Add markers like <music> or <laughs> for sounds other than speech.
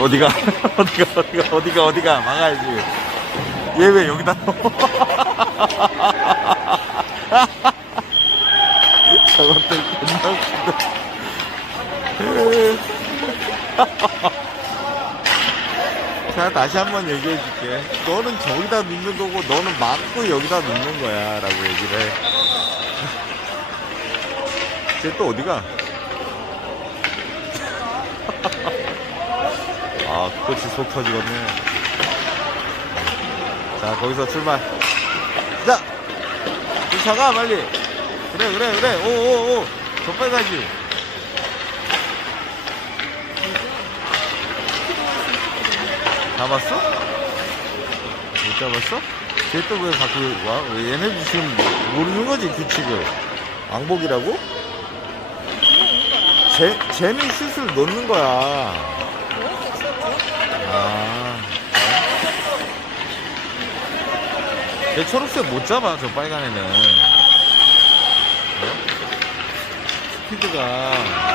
어디가? <laughs> 어디가? 어디가? 어디가? 어디가? 막아야지. 얘 왜 여기다 넣어? <laughs> 저것들 존나 웃기다. <laughs> 자, 다시 한번 얘기해 줄게. 너는 저기다 넣는 거고, 너는 막고 여기다 넣는 거야. 라고 얘기를 해. 쟤 또 어디가? 아, 그것이 속 터지겠네. 자, 거기서 출발. 자! 쫓아가, 빨리! 그래, 그래, 그래. 오, 오, 오. 더 빨리 가지. 잡았어? 못 잡았어? 쟤또왜 갖고 와? 왜 얘네도 지금 모르는 거지, 규칙을. 왕복이라고? 쟤, 쟤는 슛을 넣는 거야. 쟤 초록색 못 잡아, 저 빨간 애는. 어? 스피드가.